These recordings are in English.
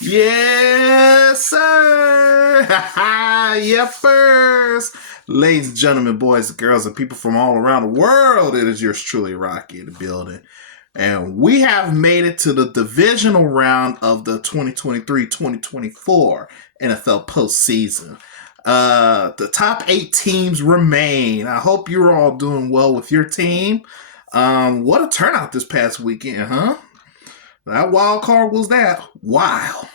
Yes, sir. Yepers. Ladies and gentlemen, boys and girls, and people from all around the world, it is yours truly, Rocky, in the building. And we have made it to the divisional round of the 2023-2024 NFL postseason. The top 8 teams remain. I hope you're all doing well with your team. What a turnout this past weekend, huh? That wild card was that. Wow.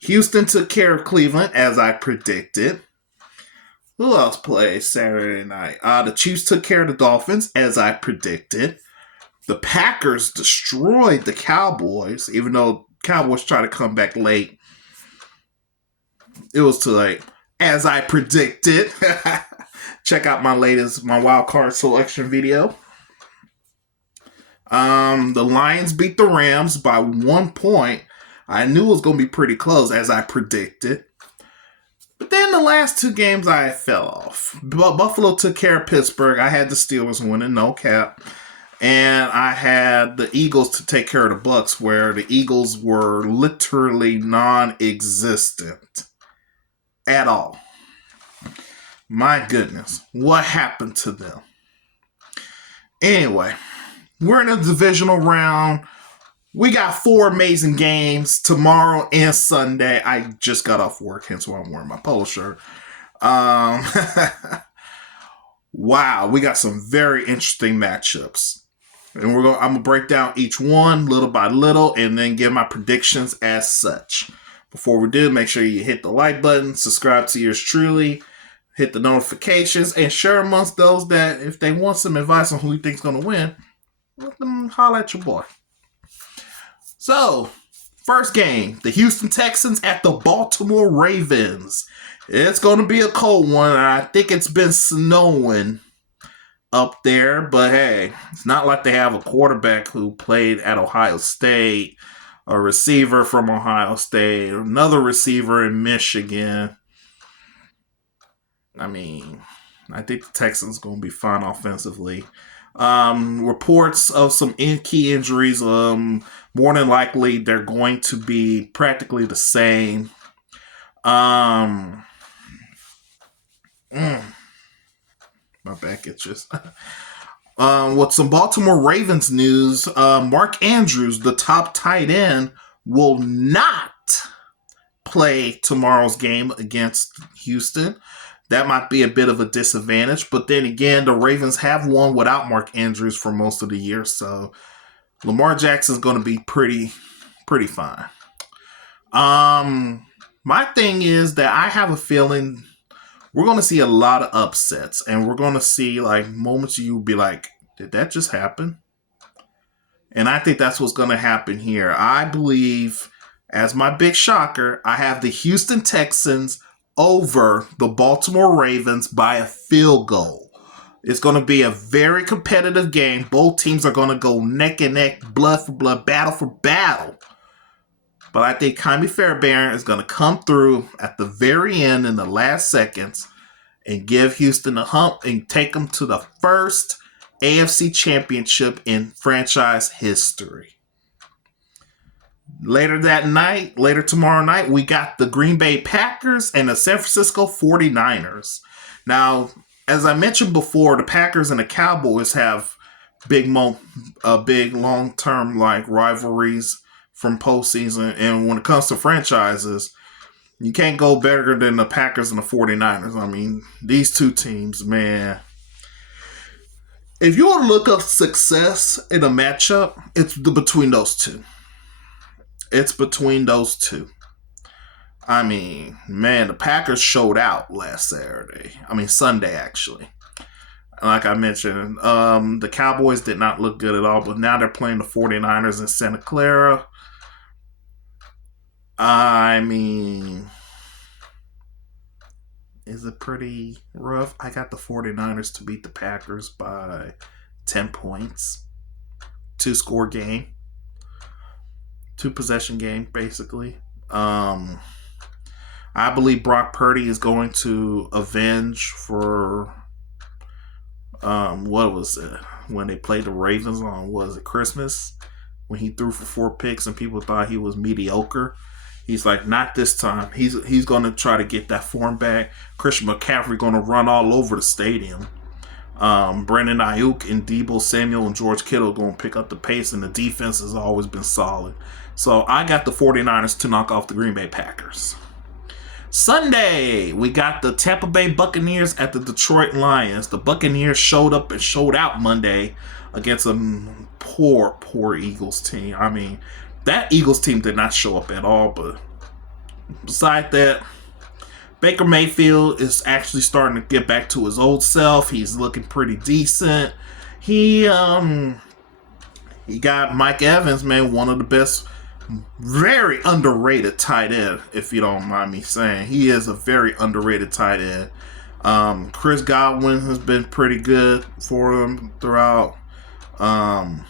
Houston took care of Cleveland, as I predicted. Who else played Saturday night? The Chiefs took care of the Dolphins, as I predicted. The Packers destroyed the Cowboys, even though Cowboys tried to come back late. It was too late, as I predicted. Check out my wild card selection video. The Lions beat the Rams by 1 point. I knew it was going to be pretty close, as I predicted. But then the last 2 games I fell off. Buffalo took care of Pittsburgh. I had the Steelers winning, no cap. And I had the Eagles to take care of the Bucks, where the Eagles were literally non-existent at all. My goodness, what happened to them? Anyway, we're in a divisional round. We got 4 amazing games tomorrow and Sunday. I just got off work, hence why I'm wearing my polo shirt. Wow, we got some very interesting matchups. And I'm gonna break down each one little by little and then give my predictions as such. Before we do, make sure you hit the like button, subscribe to yours truly, hit the notifications, and share amongst those that if they want some advice on who you think's gonna win, let them holler at your boy. So, first game, the Houston Texans at the Baltimore Ravens. It's going to be a cold one. I think it's been snowing up there, but hey, it's not like they have a quarterback who played at Ohio State, a receiver from Ohio State, another receiver in Michigan. I mean, I think the Texans going to be fine offensively. Reports of some key injuries. More than likely, they're going to be practically the same. My back itches. With some Baltimore Ravens news, Mark Andrews, the top tight end, will not play tomorrow's game against Houston. That might be a bit of a disadvantage. But then again, the Ravens have won without Mark Andrews for most of the year. So Lamar Jackson's going to be pretty fine. My thing is that I have a feeling we're going to see a lot of upsets. And we're going to see like moments you'll be like, did that just happen? And I think that's what's going to happen here. I believe, as my big shocker, I have the Houston Texans over the Baltimore Ravens by a field goal. It's going to be a very competitive game. Both teams are going to go neck and neck, blood for blood, battle for battle. But I think Kymie Fairbairn is going to come through at the very end in the last seconds and give Houston a hump and take them to the first AFC championship in franchise history. Later tomorrow night, we got the Green Bay Packers and the San Francisco 49ers. Now, as I mentioned before, the Packers and the Cowboys have big long-term like rivalries from postseason. And when it comes to franchises, you can't go better than the Packers and the 49ers. I mean, these two teams, man. If you want to look up success in a matchup, it's between those two. It's between those two. I mean, man, the Packers showed out last Sunday, actually. Like I mentioned, the Cowboys did not look good at all, but now they're playing the 49ers in Santa Clara. I mean, is it pretty rough? I got the 49ers to beat the Packers by 10 points. 2-score game. 2-possession game, basically. I believe Brock Purdy is going to avenge for what was it? When they played the Ravens on, was it Christmas? When he threw for 4 picks and people thought he was mediocre. He's like, not this time. He's going to try to get that form back. Christian McCaffrey going to run all over the stadium. Brandon Ayuk and Deebo Samuel and George Kittle going to pick up the pace, and the defense has always been solid. So I got the 49ers to knock off the Green Bay Packers. Sunday, we got the Tampa Bay Buccaneers at the Detroit Lions. The Buccaneers showed up and showed out Monday against a poor Eagles team. I mean, that Eagles team did not show up at all, but beside that, Baker Mayfield is actually starting to get back to his old self. He's looking pretty decent. He got Mike Evans, man, one of the best, very underrated tight end, if you don't mind me saying. He is a very underrated tight end. Chris Godwin has been pretty good for him throughout. I've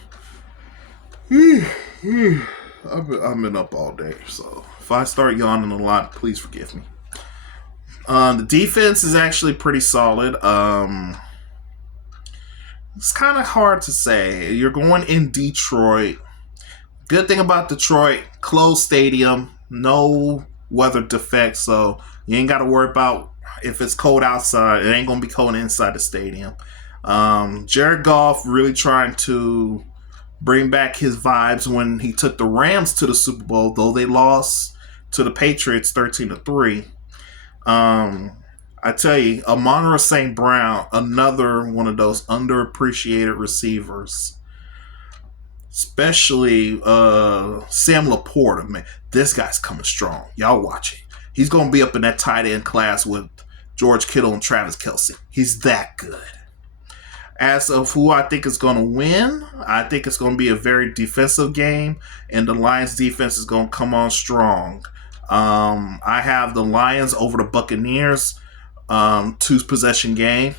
been up all day, so if I start yawning a lot, please forgive me. The defense is actually pretty solid. It's kind of hard to say. You're going in Detroit. Good thing about Detroit, closed stadium, no weather defects, so you ain't got to worry about if it's cold outside. It ain't going to be cold inside the stadium. Jared Goff really trying to bring back his vibes when he took the Rams to the Super Bowl, though they lost to the Patriots 13-3. I tell you, Amon-Ra St. Brown, another one of those underappreciated receivers. Especially Sam Laporta, man. This guy's coming strong. Y'all watch it. He's going to be up in that tight end class with George Kittle and Travis Kelce. He's that good. As of who I think is going to win, I think it's going to be a very defensive game, and the Lions defense is going to come on strong. I have the Lions over the Buccaneers, 2-possession game,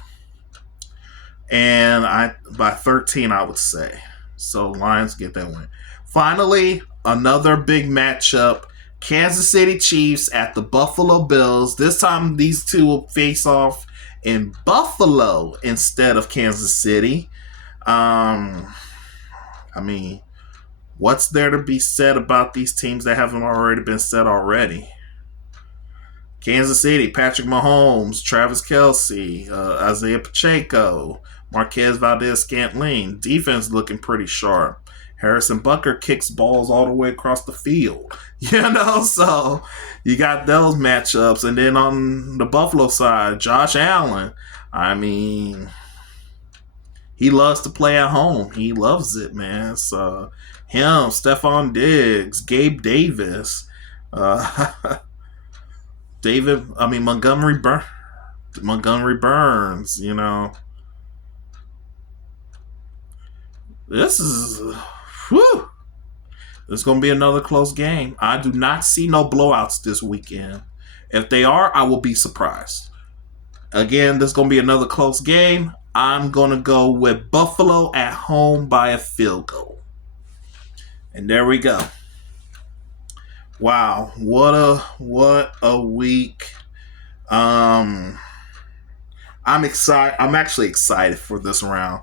and by 13, I would say. So Lions get that win. Finally, another big matchup. Kansas City Chiefs at the Buffalo Bills. This time these two will face off in Buffalo instead of Kansas City. I mean, what's there to be said about these teams that haven't already been said already? Kansas City, Patrick Mahomes, Travis Kelce, Isaiah Pacheco, Marquez Valdez-Scantling. Defense looking pretty sharp. Harrison Butker kicks balls all the way across the field. So you got those matchups. And then on the Buffalo side, Josh Allen. I mean, he loves to play at home. He loves it, man. So him, Stephon Diggs, Gabe Davis, Montgomery Burns, This is, It's going to be another close game. I do not see no blowouts this weekend. If they are, I will be surprised. Again, this is going to be another close game. I'm going to go with Buffalo at home by a field goal. And there we go. Wow, what a week. I'm excited. I'm actually excited for this round.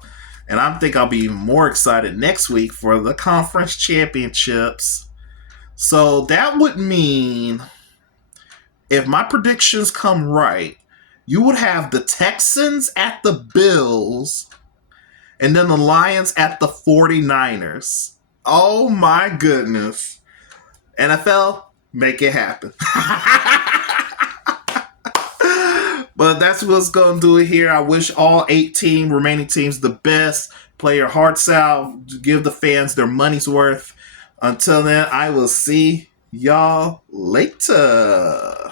And I think I'll be even more excited next week for the conference championships. So that would mean, if my predictions come right, you would have the Texans at the Bills and then the Lions at the 49ers. Oh my goodness. NFL, make it happen. But that's what's going to do it here. I wish all 18 remaining teams the best. Play your hearts out. Give the fans their money's worth. Until then, I will see y'all later.